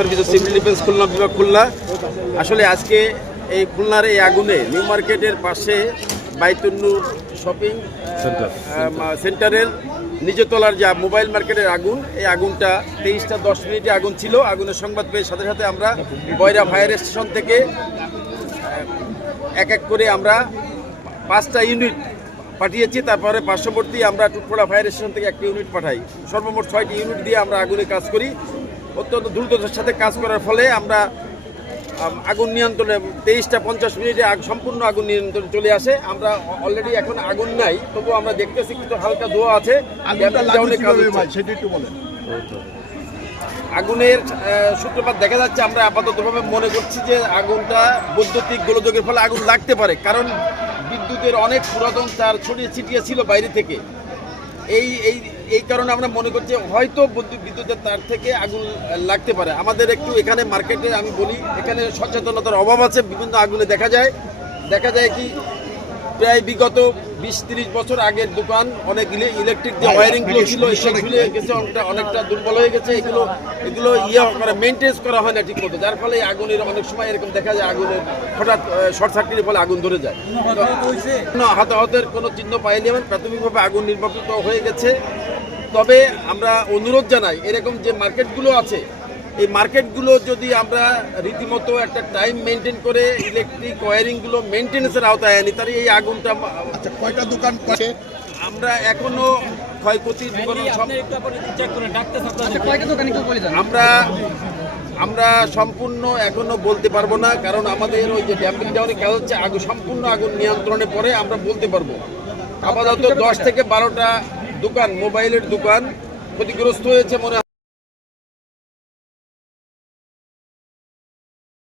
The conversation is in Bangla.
সার্ভিস ও সিভিল ডিফেন্স খুলনা বিভাগ খুলনা। আসলে আজকে এই খুলনার এই আগুনে নিউ মার্কেটের পাশে বাইতুন্নুর শপিং সেন্টারের নিচতলার যা মোবাইল মার্কেটের আগুন, এই আগুনটা 23টা 10 মিনিটে আগুন ছিল। আগুনের সংবাদ পেয়ে সাথে সাথে আমরা বয়রা ফায়ার স্টেশন থেকে এক এক করে আমরা 5টা ইউনিট পাঠিয়েছি। তারপরে পার্শ্ববর্তী আমরা টুটপোড়া ফায়ার স্টেশন থেকে 1টি ইউনিট পাঠাই। সর্বমোট 6টি ইউনিট দিয়ে আমরা আগুনে কাজ করি। অত্যন্ত দ্রুততার সাথে কাজ করার ফলে আমরা আগুন নিয়ন্ত্রণে 23টা 50 মিনিটে সম্পূর্ণ আগুন নিয়ন্ত্রণে চলে আসে। আমরা অলরেডি এখন আগুন নাই, তবুও আমরা দেখতেছি কিন্তু হালকা ধোঁয়া আছে। আগুনের সূত্রপাত দেখা যাচ্ছে, আমরা আপাততভাবে মনে করছি যে আগুনটা বৈদ্যুতিক গোলযোগের ফলে আগুন লাগতে পারে, কারণ বিদ্যুতের অনেক পুরাতন তার ছড়িয়ে ছিটিয়ে ছিল বাইরে থেকে। এই কারণে আমরা মনে করছি হয়তো বিদ্যুতের তার থেকে আগুন লাগতে পারে। আমাদের একটু এখানে মার্কেটে আমি বলি, এখানে সচেতনতার অভাব আছে। বিভিন্ন আগুনে দেখা যায় কি প্রায় বিগত 20-30 বছর আগের দোকান, অনেক ইলেকট্রিক যে ওয়ারিংগুলো ছিল এসব ঝুলে গেছে, অনেকটা দুর্বল হয়ে গেছে। এগুলো মেনটেন্স করা হয় না ঠিক মতো, যার ফলে আগুনের অনেক সময় এরকম দেখা যায় আগুনের হঠাৎ শর্ট সার্কিটের ফলে আগুন ধরে যায়। হতাহতের কোনো চিহ্ন পাইনি, প্রাথমিকভাবে আগুন নির্বাপিত হয়ে গেছে। তবে আমরা অনুরোধ জানাই, এরকম যে মার্কেটগুলো আছে এই মার্কেটগুলো যদি আমরা রীতিমতো একটা টাইম মেনটেন করে ইলেকট্রিক ওয়ারিংগুলো মেনটেন্সের আওতায় আনি, তাহলে এই আগুনটা কয়টা দোকান আছে আমরা এখনো ক্ষয়ক্ষতির আমরা সম্পূর্ণ এখনো বলতে পারবো না, কারণ আমাদের ওই যে ড্যাম্পিং ডাউনে কাজ হচ্ছে। সম্পূর্ণ আগুন নিয়ন্ত্রণে পরে আমরা বলতে পারবো। আপাতত 10 থেকে 12টা দোকান, মোবাইলের দোকান ক্ষতিগ্রস্ত হয়েছে মনে হয়।